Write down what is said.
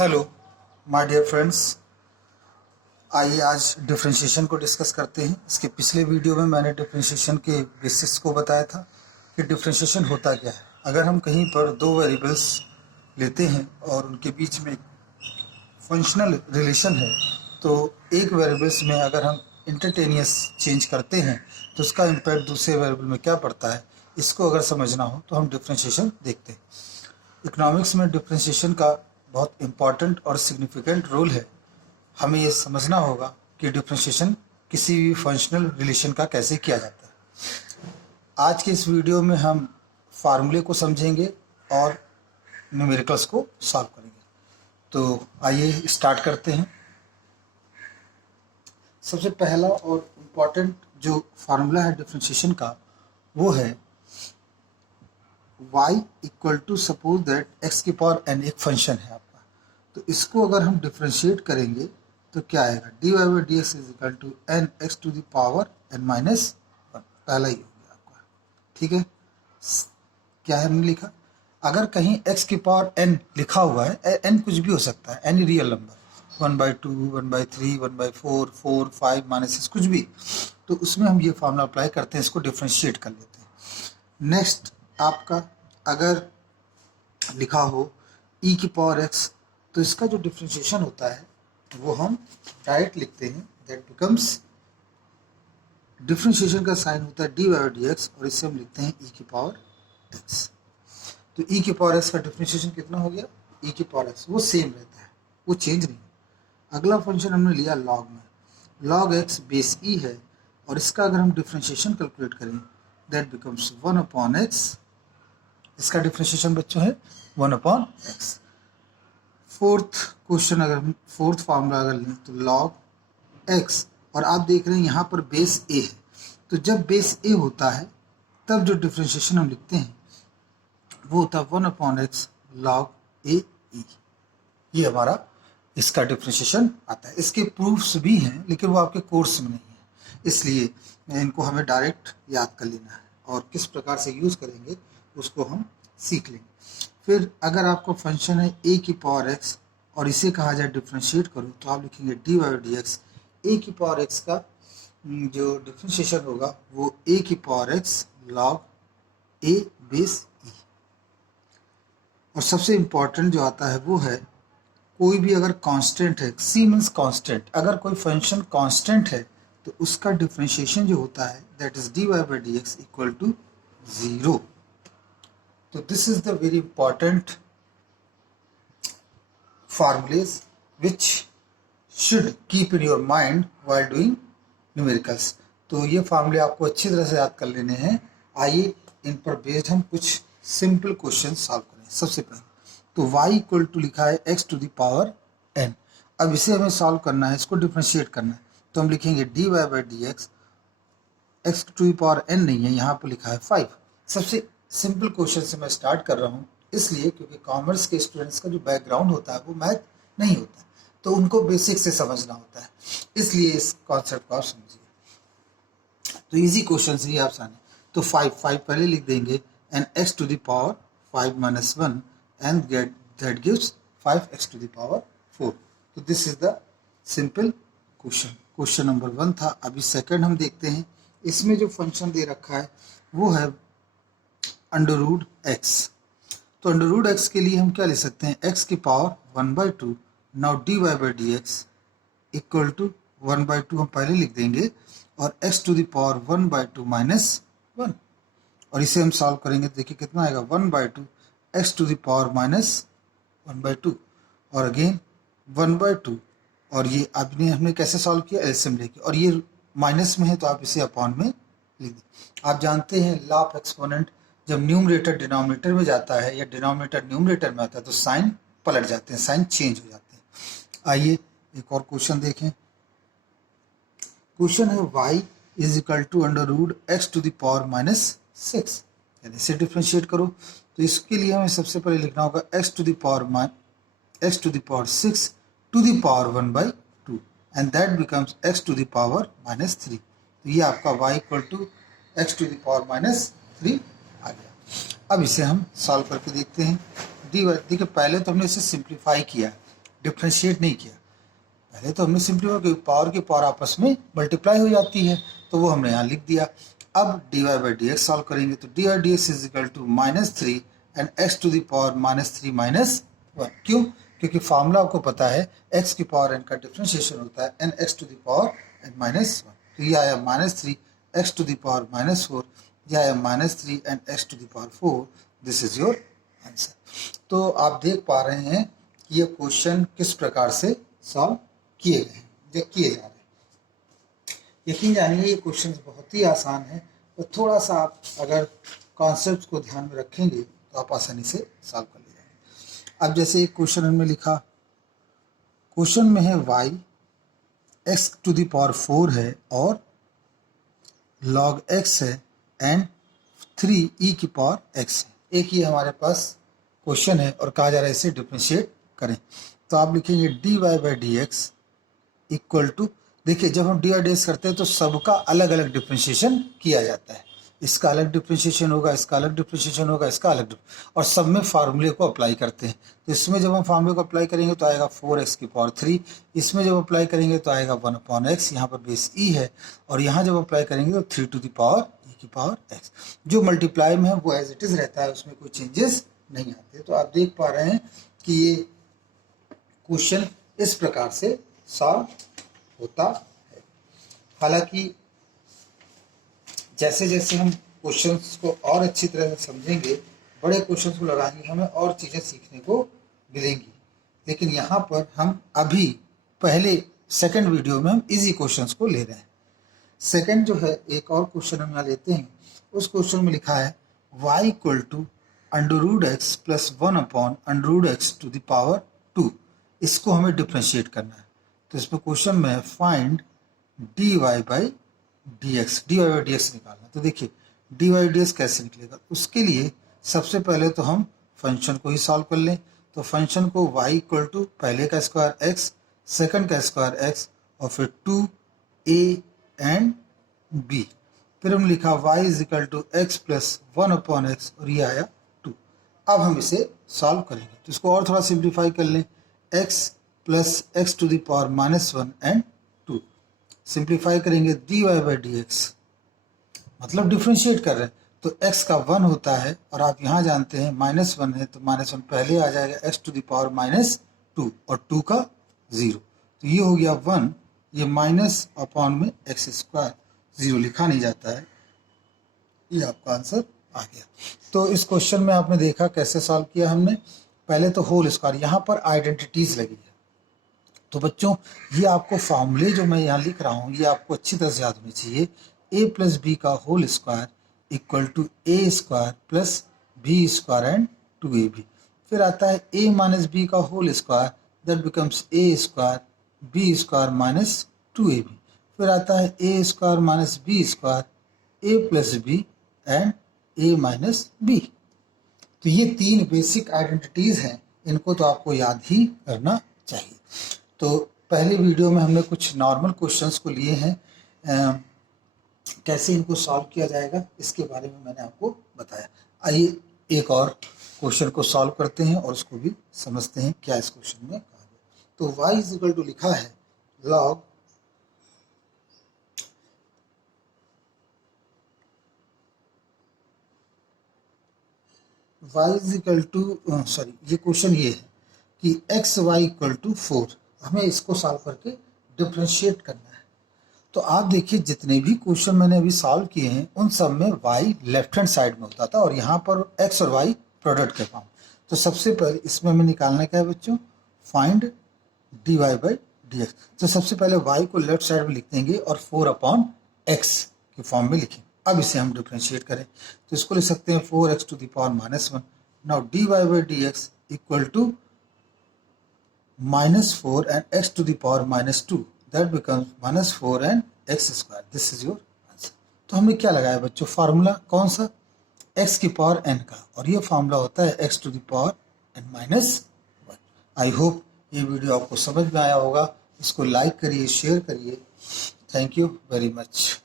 Hello my dear friends, आइए आज differentiation को डिस्कस करते हैं। इसके पिछले वीडियो में मैंने डिफरेंशिएशन के बेसिक्स को बताया था कि डिफरेंशिएशन होता क्या है। अगर हम कहीं पर दो वेरिएबल्स लेते हैं और उनके बीच में फंक्शनल रिलेशन है, तो एक वेरिएबल्स में अगर हम इंटरटेनियस चेंज करते हैं तो उसका इम्पैक्ट दूसरे वेरिएबल में क्या पड़ता है, इसको अगर समझना हो तो हम डिफरेंशिएशन देखते हैं। इकोनॉमिक्स में डिफरेंशिएशन का बहुत इम्पॉर्टेंट और सिग्निफिकेंट रोल है। हमें ये समझना होगा कि डिफरेंशिएशन किसी भी फंक्शनल रिलेशन का कैसे किया जाता है। आज के इस वीडियो में हम फार्मूले को समझेंगे और न्यूमेरिकल्स को सॉल्व करेंगे। तो आइए स्टार्ट करते हैं। सबसे पहला और इम्पॉर्टेंट जो फार्मूला है डिफरेंशिएशन का वो है y equal to suppose that x की पावर n एक फंक्शन है आपका। तो इसको अगर हम डिफ्रेंशिएट करेंगे तो क्या आएगा, dy by D X is equal to N X to the power n minus one. पहला ही हो गया आपका, ठीक है। क्या है हमने लिखा, अगर कहीं x की पावर n लिखा हुआ है, n कुछ भी हो सकता है, एनी रियल नंबर 1/2 1/3 1/4 4 5 -6 कुछ भी, तो उसमें हम ये फार्मूला अप्लाई करते हैं, इसको डिफ्रेंशिएट कर लेते हैं। नेक्स्ट आपका अगर लिखा हो e की पावर x, तो इसका जो डिफ्रेंशिएशन होता है वो हम डायरेक्ट लिखते हैं, दैट बिकम्स, डिफ्रेंशिएशन का साइन होता है dy बाई डी एक्स और इससे हम लिखते हैं e की पावर x। तो e की पावर x का डिफ्रेंशिएशन कितना हो गया, e की पावर x वो सेम रहता है, वो चेंज नहीं। अगला फंक्शन हमने लिया log में, log x बेस e है और इसका अगर हम डिफ्रेंशिएशन कैलकुलेट करें दैट बिकम्स 1/x। इसका डिफ्रेंशिएशन बच्चों है 1/x। फोर्थ क्वेश्चन अगर हम फोर्थ फार्मूला अगर लें तो log x, और आप देख रहे हैं यहाँ पर बेस a है, तो जब बेस a होता है तब जो डिफ्रेंशिएशन हम लिखते हैं वो होता है 1/x log a e। ये हमारा इसका डिफ्रेंशिएशन आता है। इसके प्रूफ्स भी हैं लेकिन वो आपके कोर्स में नहीं है, इसलिए इनको हमें डायरेक्ट याद कर लेना है और किस प्रकार से यूज़ करेंगे उसको हम सीख लेंगे। फिर अगर आपका फंक्शन है a की पावर x और इसे कहा जाए डिफ्रेंशिएट करो, तो आप लिखेंगे dy by D x. a की पावर x का जो डिफ्रेंशिएशन होगा वो a की power x log a base e। और सबसे इम्पॉर्टेंट जो आता है वो है कोई भी अगर कांस्टेंट है, c मीन्स कांस्टेंट, अगर कोई फंक्शन कांस्टेंट है तो उसका डिफ्रेंशिएशन जो होता है that is dy by D x equal to 0। तो this is the very important formulas which should keep in your mind while doing numericals। तो ये फार्मूले आपको अच्छी तरह से याद कर लेने हैं। आइए इन पर बेस्ड हम कुछ सिंपल क्वेश्चन सॉल्व करें। सबसे पहले तो y इक्वल टू लिखा है x to the power n। अब इसे हमें सॉल्व करना है, इसको डिफ्रेंशिएट करना है, तो हम लिखेंगे dy by D X, x to the power n नहीं है, यहाँ पर लिखा है 5। सबसे सिंपल क्वेश्चन से मैं स्टार्ट कर रहा हूँ, इसलिए क्योंकि कॉमर्स के स्टूडेंट्स का जो बैकग्राउंड होता है वो मैथ नहीं होता, तो उनको बेसिक से समझना होता है, इसलिए इस कॉन्सेप्ट को आप समझिए। तो इजी क्वेश्चन ही आप सामने, तो 5 पहले लिख देंगे and x to the power 5 minus 1 and get that gives 5x to the power 4। तो this is the simple question. Question number 1 था। अभी सेकंड हम देखते हैं। इसमें जो फंक्शन दे रखा है वो है अंडर रूट एक्स। तो अंडर रूट एक्स के लिए हम क्या लिख सकते हैं, x की power 1/2। Now dy by D x equal to 1/2 हम पहले लिख देंगे और x to the power 1/2 minus 1, और इसे हम सॉल्व करेंगे तो देखिए कितना आएगा 1/2 x to the power minus 1/2 और अगेन 1/2, और ये आपने हमने कैसे सॉल्व किया, एलसीएम लेके, और ये माइनस में है तो आप इसे अपॉन में लिख दें। आप जानते हैं लॉ ऑफ एक्सपोनेंट, जब न्यूमरेटर डिनोमिनेटर में जाता है या डिनोमिनेटर न्यूमरेटर में आता है तो साइन पलट जाते हैं, साइन चेंज हो जाते हैं। आइए एक और क्वेश्चन देखें। क्वेश्चन है y is equal to under root x to the power minus 6, यानी इसे डिफ्रेंशिएट करो। तो इसके लिए हमें सबसे पहले लिखना होगा x to the power 6 to the power 1/2 and that becomes x to the power minus 3। तो ये आपका y equal to x to the power minus 3 आ गया। अब इसे हम सॉल्व करके देखते हैं। देखिए पहले तो हमने इसे सिंप्लीफाई किया, डिफ्रेंशिएट नहीं किया। पहले तो हमने सिंपली पावर की पावर आपस में मल्टीप्लाई हो जाती है, तो वो हमने यहाँ लिख दिया। अब dy by D x solve करेंगे तो dy dx is equal to -3 and x to the power -3 -1। क्यों? क्योंकि फार्मूला आपको पता है x की पावर n का डिफ्रेंशिएशन होता है n x to the power n -1। तो ये आया -3 x टू द पावर -4, यह आया -3 and x to the power 4। This is your answer. तो आप देख पा रहे हैं कि ये क्वेश्चन किस प्रकार से सॉल्व किए गए हैं या किए जा रहे हैं। यकीन जानिए ये क्वेश्चन बहुत ही आसान है, तो थोड़ा सा आप अगर कॉन्सेप्ट को ध्यान में रखेंगे तो आप आसानी से सॉल्व कर ले जाएंगे। अब जैसे एक क्वेश्चन हमने लिखा, क्वेश्चन में है y x to the power 4 है और log x है एंड 3 e की पावर x है। एक ये हमारे पास क्वेश्चन है और कहा जा रहा है इसे डिफरेंशिएट करें। तो आप लिखेंगे dy by D x equal to, देखिए जब हम डी डी एक्स करते हैं तो सबका अलग अलग डिफ्रेंशिएशन किया जाता है। इसका अलग डिफ्रेंशिएशन होगा, इसका अलग डिफ्रेंशिएशन होगा, इसका अलग और सब में फार्मूले को अप्लाई करते हैं। तो इसमें जब हम फार्मूले को अप्लाई करेंगे तो आएगा 4x की पावर 3, इसमें जब अप्लाई करेंगे तो आएगा 1/x, यहाँ पर बेस e है, और यहाँ जब अप्लाई करेंगे तो 3 टू द पावर e की पावर x। जो मल्टीप्लाई में है वो एज इट इज़ रहता है, उसमें कोई चेंजेस नहीं आते। तो आप देख पा रहे हैं कि ये क्वेश्चन इस प्रकार से सॉल्व होता है। हालांकि जैसे जैसे हम क्वेश्चंस को और अच्छी तरह से समझेंगे, बड़े क्वेश्चंस को लगाएंगे, हमें और चीज़ें सीखने को मिलेंगी। लेकिन यहाँ पर हम अभी पहले सेकंड वीडियो में हम इजी क्वेश्चंस को ले रहे हैं। सेकंड जो है एक और क्वेश्चन हम यहाँ लेते हैं। उस क्वेश्चन में लिखा है y equal to √x plus 1/√x to the power 2। इसको हमें डिफ्रेंशिएट करना है। तो इसमें क्वेश्चन में है find dy by D x निकालना। तो देखिए dy बाई डी एक्स कैसे निकलेगा, उसके लिए सबसे पहले तो हम फंक्शन को ही सॉल्व कर लें। तो फंक्शन को y इक्वल टू पहले का स्क्वायर x, सेकंड का स्क्वायर x और फिर 2a एंड b। फिर हम लिखा y is equal to x plus 1/x और ये आया 2। अब हम इसे सॉल्व करेंगे तो इसको और थोड़ा सिंप्लीफाई कर लें, x plus x to the power -1 and 2। Simplify करेंगे dy बाई डी एक्स, मतलब डिफ्रेंशिएट कर रहे हैं तो x का 1 होता है, और आप यहाँ जानते हैं -1 है तो -1 पहले आ जाएगा x टू द पावर -2 और 2 का 0। तो ये हो गया 1, ये माइनस अपॉन में x स्क्वायर, 0 लिखा नहीं जाता है। ये आपका आंसर आ गया। तो इस क्वेश्चन में आपने देखा कैसे सॉल्व किया हमने। पहले तो होल स्क्वायर, यहाँ पर आइडेंटिटीज लगी है। तो बच्चों ये आपको फार्मूले जो मैं यहाँ लिख रहा हूँ ये आपको अच्छी तरह से याद होनी चाहिए। a प्लस बी का whole square equal to a square plus b square and 2ab। फिर आता है a माइनस बी का whole square, that becomes a square b square minus 2ab। फिर आता है a square minus b square a plus b and a minus b. तो ये 3 basic identities हैं, इनको तो आपको याद ही करना चाहिए। तो पहले वीडियो में हमने कुछ नॉर्मल क्वेश्चंस को लिए हैं, कैसे इनको सॉल्व किया जाएगा इसके बारे में मैंने आपको बताया। आइए एक और क्वेश्चन को सॉल्व करते हैं और उसको भी समझते हैं क्या इस क्वेश्चन में कहा गया। तो y इज इक्वल टू लिखा है log y is equal to ये क्वेश्चन ये है कि एक्स वाई इक्वल टू 4, हमें इसको सॉल्व करके डिफ्रेंशिएट करना है। तो आप देखिए जितने भी क्वेश्चन मैंने अभी सॉल्व किए हैं उन सब में y लेफ्ट हैंड साइड में होता था और यहाँ पर x और y प्रोडक्ट के फॉर्म। तो सबसे पहले इसमें हमें निकालना क्या है बच्चों, find dy by D x. तो सबसे पहले y को लेफ्ट साइड में लिख देंगे और 4/x के फॉर्म में लिखें। अब इसे हम डिफ्रेंशिएट करें तो इसको लिख सकते हैं 4x to the power -1। Now dy by D x equal to -4 and x to the power -2, that becomes -4 and x square. This is your answer. तो हमने क्या लगाया बच्चों, फार्मूला कौन सा, x की पावर n का, और ये फार्मूला होता है x to the power n-1। I hope ये वीडियो आपको समझ में आया होगा। इसको लाइक करिए, शेयर करिए। Thank you very much.